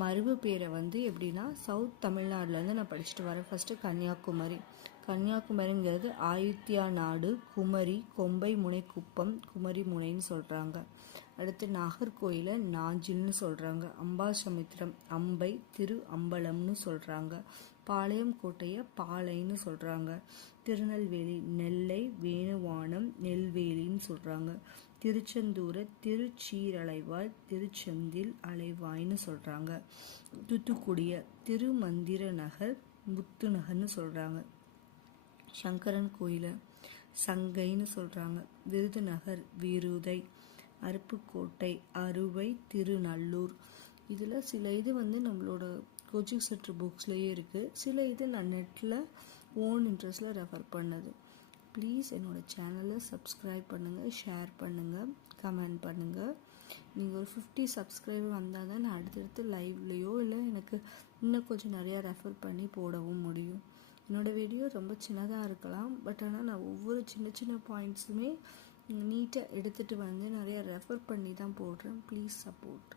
மருவு பேரை வந்து எப்படின்னா சவுத் தமிழ்நாடுலேருந்து நான் படிச்சுட்டு வரேன். ஃபஸ்ட்டு கன்னியாகுமரி. கன்னியாகுமரிங்கிறது ஆயுத்தியா நாடு, குமரி, கொம்பை முனை குப்பம், குமரி முனைன்னு சொல்கிறாங்க. அடுத்து நாகர்கோயிலை நாஞ்சில்னு சொல்கிறாங்க. அம்பாசமுத்திரம் அம்பை, திரு அம்பலம்னு சொல்கிறாங்க. பாளையம் கோட்டையை பாளைன்னு சொல்கிறாங்க. திருநெல்வேலி நெல்லை, வேணுவானம், நெல்வேலின்னு சொல்கிறாங்க. திருச்செந்தூரை திருச்சீரலைவாய், திருச்செந்தில் அலைவாய்னு சொல்கிறாங்க. தூத்துக்குடியை திருமந்திர நகர், முத்துநகர்னு சொல்கிறாங்க. சங்கரன் கோயிலை சங்கைன்னு சொல்கிறாங்க. விருதுநகர் விருதை, அருப்புக்கோட்டை அறுவை, திருநல்லூர். இதில் சில இது வந்து நம்மளோட கோச்சிங் சென்டர் புக்ஸ்லேயே இருக்குது. சில இது நான் நெட்டில் ஓன் இன்ட்ரெஸ்டில் ரெஃபர் பண்ணது. ப்ளீஸ் என்னோடய சேனலை சப்ஸ்கிரைப் பண்ணுங்கள், ஷேர் பண்ணுங்கள், கமெண்ட் பண்ணுங்கள். நீங்கள் ஒரு 50 சப்ஸ்கிரைபர் வந்தால் தான் நான் அடுத்தடுத்து லைவ்லேயோ இல்லை எனக்கு இன்னும் கொஞ்சம் நிறையா ரெஃபர் பண்ணி போடவும் முடியும். என்னோடய வீடியோ ரொம்ப சின்னதாக இருக்கலாம், பட் ஆனால் நான் ஒவ்வொரு சின்ன சின்ன பாயிண்ட்ஸுமே நீட்டாக எடுத்துகிட்டு வந்து நிறையா ரெஃபர் பண்ணி தான் போடுறேன். Please support.